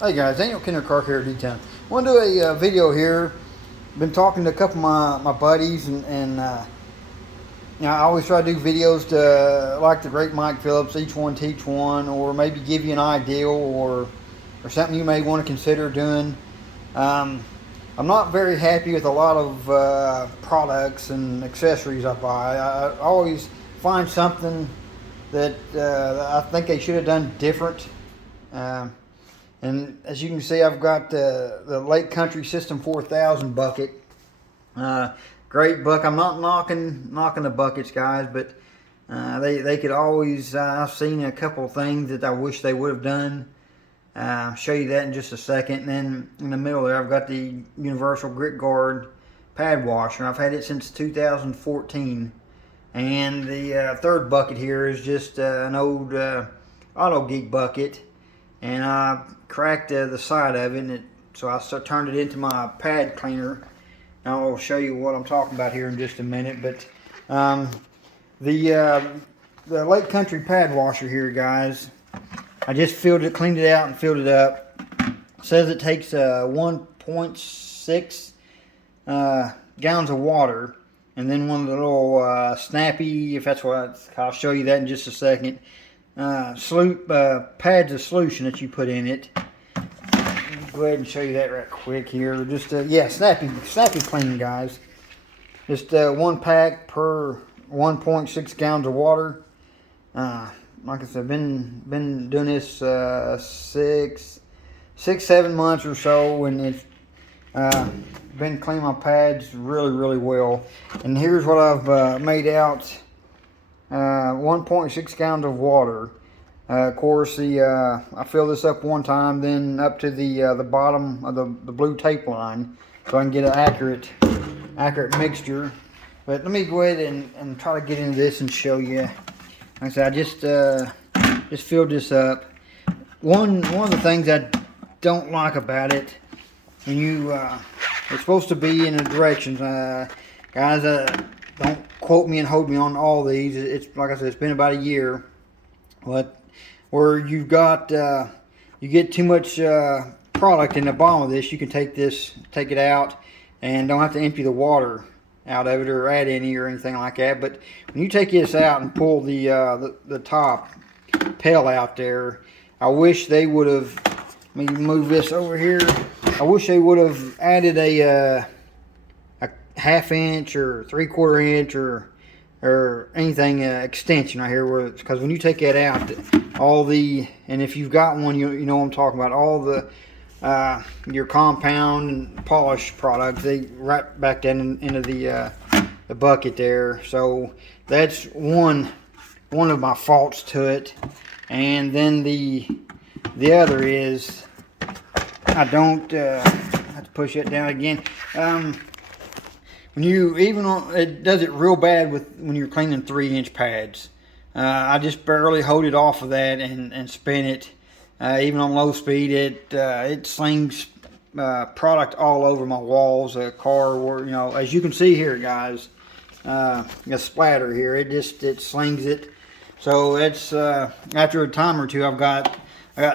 Hey guys, Daniel Kinder Car Care D-Town. I want to do a video here. Been talking to a couple of my buddies, and I always try to do videos to like the great Mike Phillips, each one teach one, or maybe give you an ideal or something you may want to consider doing. Um, I'm not very happy with a lot of products and accessories I buy. I always find something that I think they should have done different. Um, and as you can see, I've got the Lake Country System 4000 bucket. Uh, Great bucket. I'm not knocking the buckets, guys, but they could always. I've seen a couple of things that I wish they would have done. I'll show you that in just a second. And then in the middle there, I've got the Universal Grit Guard pad washer. I've had it since 2014. And the third bucket here is just an old Auto Geek bucket, and I cracked the side of it, so I turned it into my pad cleaner. I'll show you what I'm talking about here in just a minute. But the Lake Country pad washer here, guys, I just cleaned it out and filled it up. It says it takes 1.6 gallons of water, and then one of the little snappy, if that's what I'll show you that in just a second. Pads of solution that you put in it. Go ahead and show you that right quick here. Just yeah, snappy clean, guys. Just one pack per 1.6 gallons of water. Like I said, been doing this 7 months or so, and it's been cleaning my pads really well. And here's what I've made out. 1.6 gallons of water. Of course, I fill this up one time, then up to the bottom of the blue tape line, so I can get an accurate mixture. But let me go ahead and try to get into this and show you. Like I said, I just filled this up. One of the things I don't like about it, when you it's supposed to be in the directions, guys. Don't quote me and hold me on all these. It's like I said, it's been about a year, but where you've got you get too much product in the bottom of this, you can take it out, and don't have to empty the water out of it or add any or anything like that. But when you take this out and pull the top pail out there, I wish they would have. Let me move this over here. I wish they would have added a ½ inch or 3/4 inch or anything extension right here, because when you take that out, and if you've got one, you know what I'm talking about, all the your compound and polish products, they right back down into the bucket there. So that's one of my faults to it. And then the other is, I don't have to push it down again. When you it does it real bad when you're cleaning 3-inch pads. I just barely hold it off of that and spin it. Even on low speed, it slings product all over my walls, car, or as you can see here, guys, a splatter here. It slings it. So it's after a time or two, I got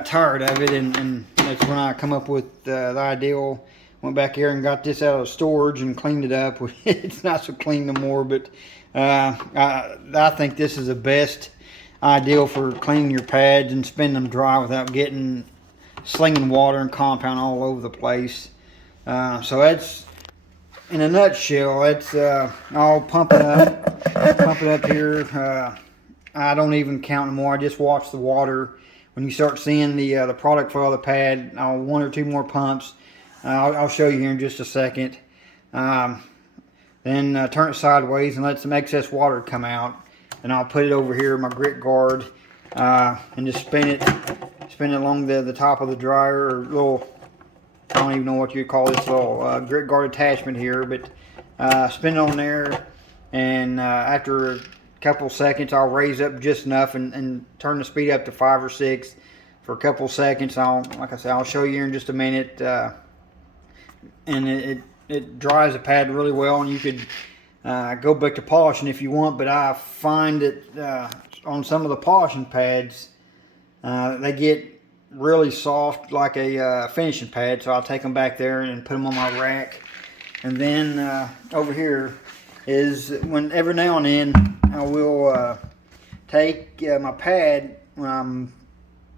tired of it, and that's when I come up with the ideal. Went back here and got this out of storage and cleaned it up. It's not so clean no more, but I think this is the best ideal for cleaning your pads and spinning them dry without slinging water and compound all over the place. So that's, in a nutshell, that's I'll pump it up here. I don't even count anymore. I just watch the water. When you start seeing the product for the pad, I'll 1 or 2 more pumps. I'll show you here in just a second. Then turn it sideways and let some excess water come out. And I'll put it over here in my grit guard and just spin it along the top of the dryer, or little, I don't even know what you call this little grit guard attachment here, but spin it on there. And after a couple seconds, I'll raise up just enough and turn the speed up to 5 or 6 for a couple seconds. Like I said, I'll show you here in just a minute. And it dries the pad really well, and you could go back to polishing if you want. But I find that on some of the polishing pads, they really soft, like a finishing pad. So I'll take them back there and put them on my rack. And then over here is when every now and then I will take my pad when I'm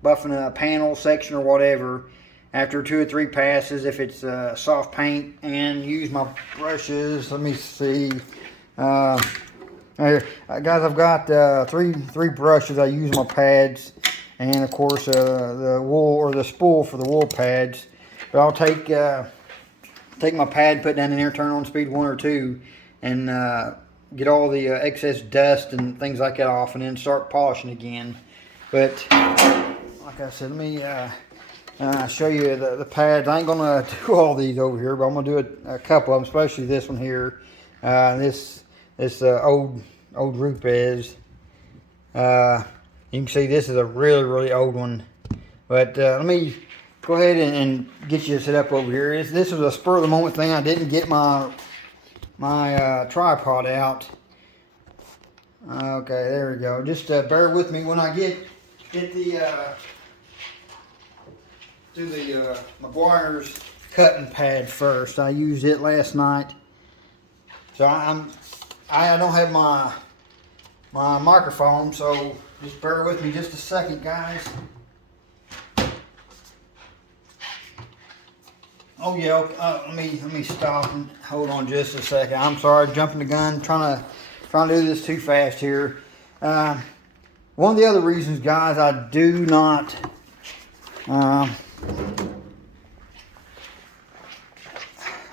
buffing a panel section or whatever, after 2 or 3 passes, if it's soft paint, and use my brushes. Let me see. Here, guys, I've got three brushes I use on my pads, and of course the wool, or the spool for the wool pads. But I'll take my pad, put it down in there, turn on speed 1 or 2, and get all the excess dust and things like that off, and then start polishing again. But like I said, let me show you the pads. I ain't gonna do all these over here, but I'm gonna do a couple of them, especially this one here. This old Rupes. You can see this is a really old one. But let me go ahead and get you set up over here. This was a spur of the moment thing. I didn't get my tripod out. Okay, there we go. Just bear with me when I get the Meguiar's cutting pad first. I used it last night, so I don't have my microphone, so just bear with me just a second, guys. Oh yeah, let me stop and hold on just a second. I'm sorry, jumping the gun, trying to do this too fast here. One of the other reasons, guys, I do not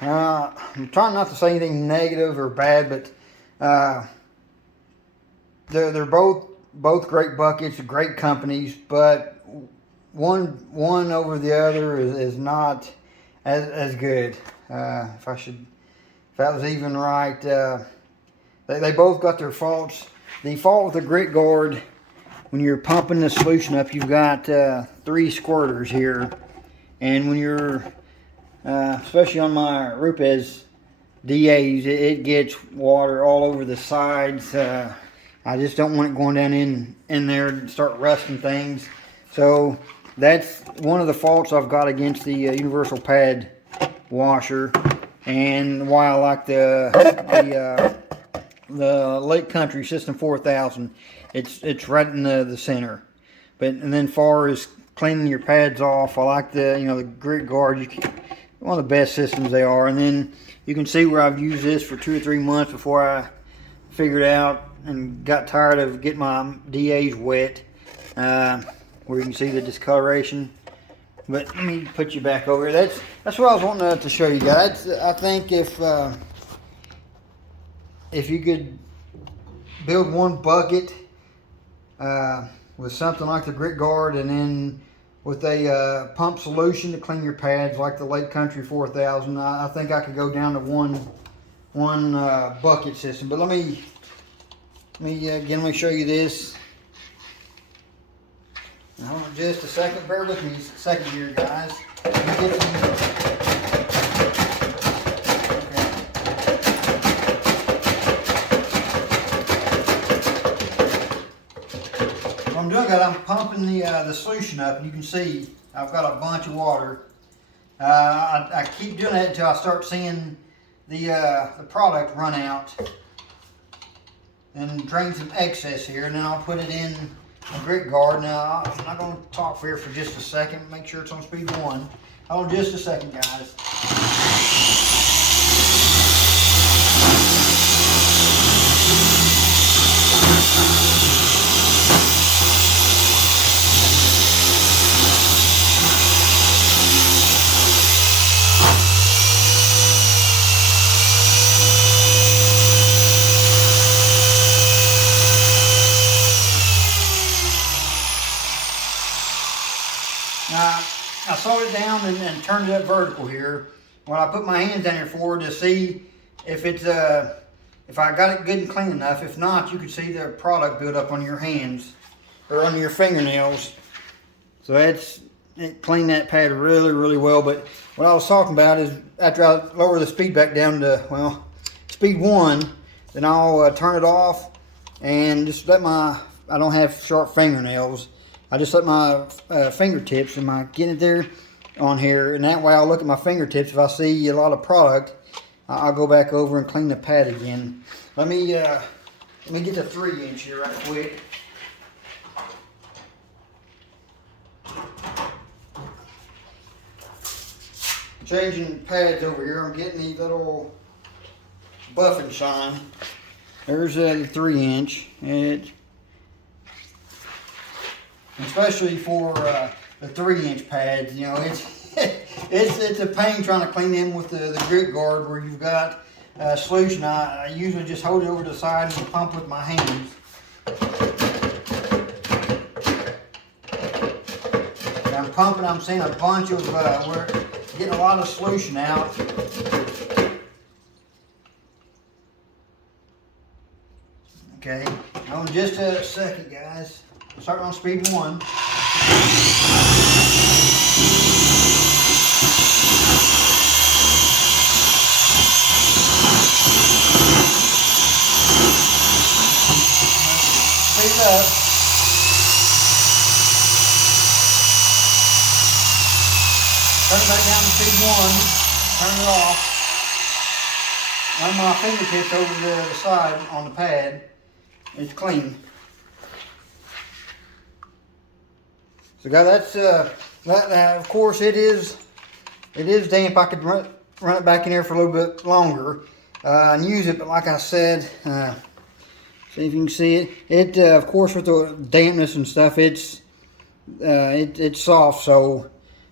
I'm trying not to say anything negative or bad, but they're both great buckets, great companies, but one over the other is not as good. If that was even right, they both got their faults. The fault with the Grit Guard, when you're pumping the solution up, you've got 3 squirters here, and when you're especially on my Rupes DAs, it gets water all over the sides. I just don't want it going down in there and start rusting things. So that's one of the faults I've got against the universal pad washer, and why I like the Lake Country System 4000. It's right in the center. And then far as cleaning your pads off, I like the Grit Guard. One of the best systems they are. And then you can see where I've used this for 2 or 3 months before I figured out and got tired of getting my DAs wet, where you can see the discoloration. But let me put you back over here. That's what I was wanting to show you guys. I think if you could build one bucket with something like the Grit Guard, and then with a pump solution to clean your pads like the Lake Country 4000, I think I could go down to one bucket system. But let me show you this. Hold on just a second. Bear with me a second here, guys. I'm doing that, I'm pumping the solution up, and you can see I've got a bunch of water. I keep doing that until I start seeing the product run out and drain some excess here, and then I'll put it in the Grit Guard. Now I'm not going to talk for here for just a second. Make sure it's on speed 1. Hold on just a second, guys. I slowed it down and turned it up vertical here. When I put my hands down here forward to see if I got it good and clean enough. If not, you can see the product build up on your hands or on your fingernails. So it cleaned that pad really well. But what I was talking about is after I lower the speed back down to, well, speed 1, then I'll turn it off and just I don't have sharp fingernails. I just let my fingertips and my get it there on here, and that way I'll look at my fingertips. If I see a lot of product, I'll go back over and clean the pad again. Let me get the 3-inch here right quick. Changing pads over here. I'm getting these little Buff and Shine. There's the 3-inch. Especially for the 3-inch pads, you know, it's a pain trying to clean them with the grit guard where you've got solution. I usually just hold it over to the side and pump with my hands. And I'm pumping. I'm seeing a bunch of we're getting a lot of solution out. Okay, on just a second, guys. Starting on speed 1. Speed it up. Turn it back down to speed 1. Turn it off. Run my fingertips over to the side on the pad. It's clean. So guys, that's of course it is damp. I could run it back in there for a little bit longer and use it, but like I said, see if you can see it. It of course with the dampness and stuff, it's soft. So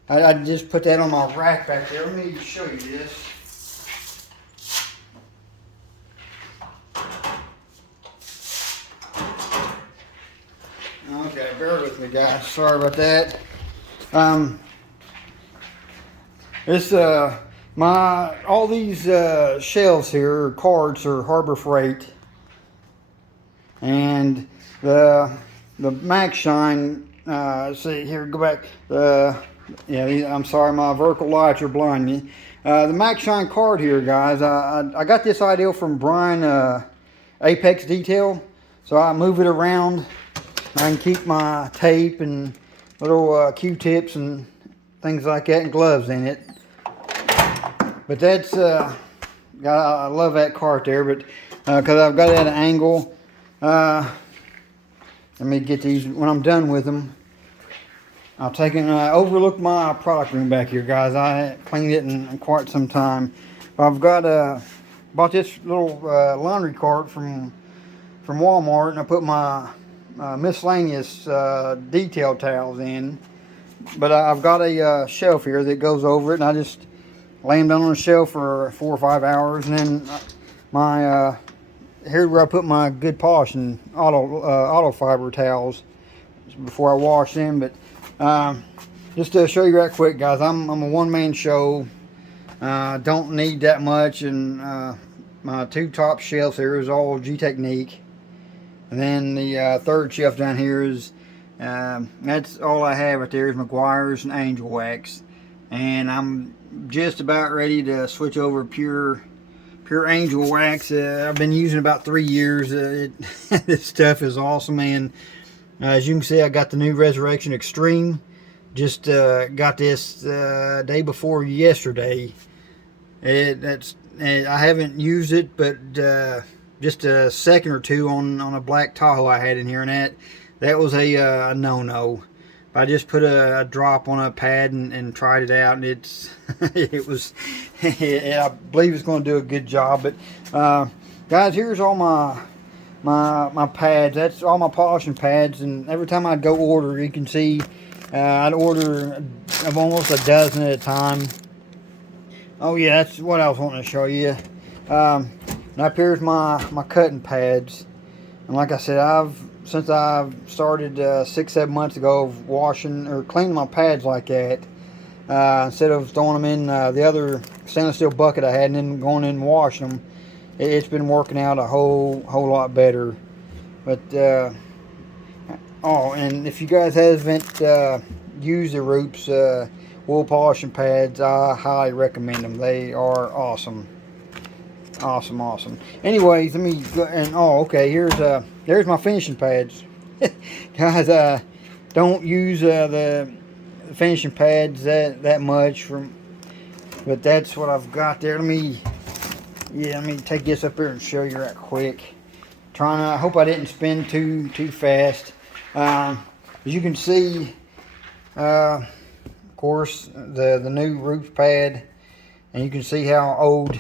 I just put that on my rack back there. Let me show you this. Okay, bear with me, guys. Sorry about that. It's all these shelves here, cards, are Harbor Freight, and the Max Shine. See here, go back. Yeah, I'm sorry, my vertical lights are blinding me. The Max Shine card here, guys. I got this idea from Brian Apex Detail, so I move it around. I can keep my tape and little Q-tips and things like that and gloves in it. But that's, I love that cart there, but because I've got it at an angle. Let me get these, when I'm done with them, I'll take it and overlook my product room back here, guys. I haven't cleaned it in quite some time. I've got, bought this little laundry cart from Walmart, and I put my miscellaneous detail towels in, but I've got a shelf here that goes over it, and I just lay them down on the shelf for 4 or 5 hours, and then my here's where I put my good polish and auto fiber towels before I wash them. But just to show you right quick, guys, I'm a one-man show. Don't need that much, and my 2 top shelves here is all G-Technique. And then the third shelf down here is, that's all I have right there is Meguiar's and Angel Wax. And I'm just about ready to switch over pure Angel Wax. I've been using it about 3 years. This stuff is awesome. And as you can see, I got the new Resurrection Extreme. Just got this day before yesterday. I haven't used it, but just a second or two on a black Tahoe I had in here, and that was a no-no. I just put a drop on a pad and tried it out, and it was I believe it's going to do a good job. But guys, here's all my pads. That's all my polishing pads, and every time I'd go order, you can see I'd order of almost a dozen at a time. Oh yeah, that's what I was wanting to show you. And up here's my cutting pads, and like I said, since I've started 6-7 months ago of washing or cleaning my pads like that, instead of throwing them in the other stainless steel bucket I had and then going in and washing them, it's been working out a whole lot better. But oh, and if you guys haven't used the Roops wool polishing pads, I highly recommend them. They are awesome. Awesome. Anyways, let me go and okay, there's my finishing pads. Guys, don't use the finishing pads that much but that's what I've got there. Let me take this up here and show you right quick. I hope I didn't spin too fast. As you can see, of course, the new roof pad, and you can see how old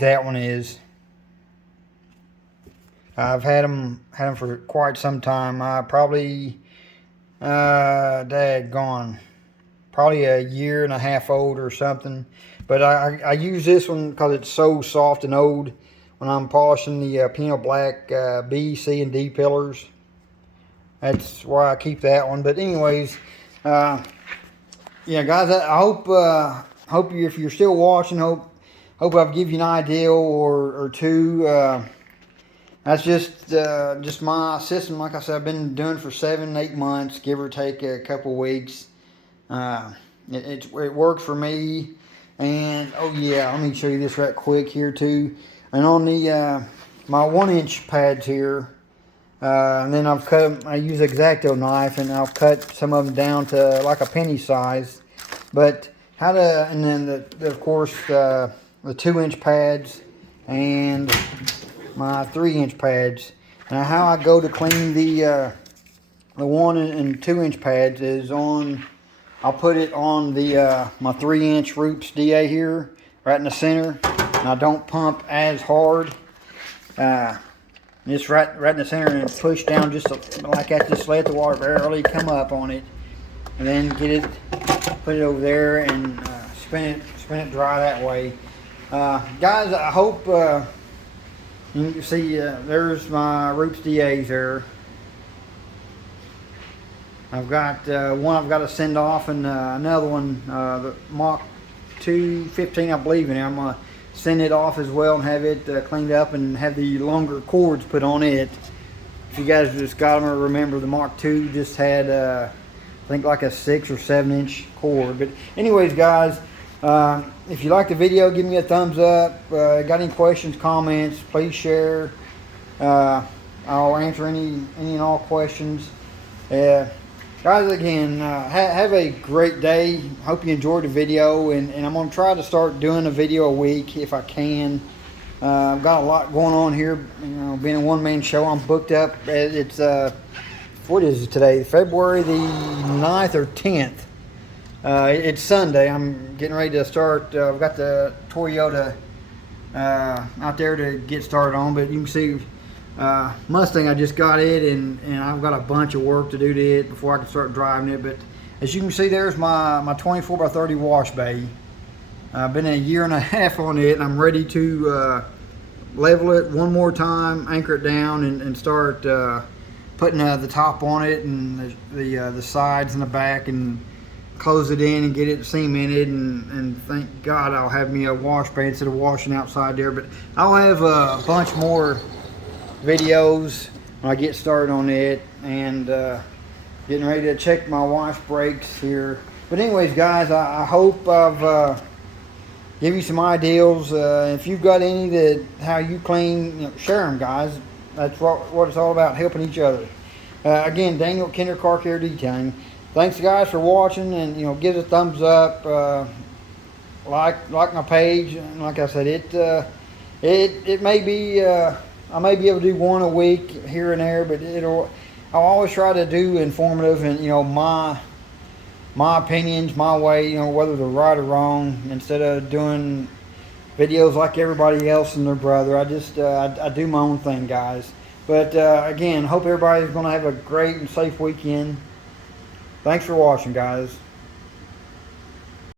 that one is. I've had them for quite some time. Probably daggone, probably a year and a half old or something. But I use this one because it's so soft and old when I'm polishing the Pinot Black B, C, and D pillars. That's why I keep that one. But anyways, yeah, guys, I hope you, if you're still watching, hope I've given you an idea or two. That's just my system. Like I said, I've been doing for 7-8 months, give or take a couple weeks. It works for me. And oh yeah, let me show you this right quick here too. And on the my 1-inch pads here, and then I've cut them. I use an X-Acto knife, and I'll cut some of them down to like a penny size. But and then of course the 2-inch pads and my 3-inch pads. Now how I go to clean the 1 and 2-inch pads is I'll put it on the my 3-inch Roots DA here, right in the center. And I don't pump as hard. Just right in the center, and push down just like that. Just let the water barely come up on it, and then put it over there, and spin it dry that way. Guys, I hope you can see. There's my Roots DAs there. I've got one I've got to send off, and another one, the Mach 215, I believe in it. I'm gonna send it off as well and have it cleaned up and have the longer cords put on it. If you guys just got them or remember, the Mach 2 just had I think like a 6 or 7-inch cord. But anyways, guys, if you like the video, give me a thumbs up. Got any questions, comments, please share. I'll answer any and all questions. Guys, again, have a great day. Hope you enjoyed the video, and I'm going to try to start doing a video a week if I can. I've got a lot going on here. You know, being a one-man show, I'm booked up. It's, what is it today? February the 9th or 10th. It's Sunday. I'm getting ready to start. I've got the Toyota out there to get started on, but you can see Mustang, I just got it, and I've got a bunch of work to do to it before I can start driving it. But as you can see, there's my 24x30 wash bay. I've been a year and a half on it, and I'm ready to level it one more time, anchor it down, and start putting the top on it, and the sides and the back, and close it in and get it cemented, and thank God I'll have me a wash bay instead of washing outside there. But I'll have a bunch more videos when I get started on it, and getting ready to check my wash brakes here. But anyways, guys, I hope I've give you some ideas. If you've got any that how you clean, you know, share them, guys. That's what it's all about, helping each other. Again, Daniel Kinder Car Care Detailing. Thanks, guys, for watching, and you know, give it a thumbs up, like my page, and like I said, it may be I may be able to do one a week here and there, but I'll always try to do informative, and you know, my opinions, my way, you know, whether they're right or wrong, instead of doing videos like everybody else and their brother. I just I do my own thing, guys. But again, hope everybody's going to have a great and safe weekend. Thanks for watching, guys.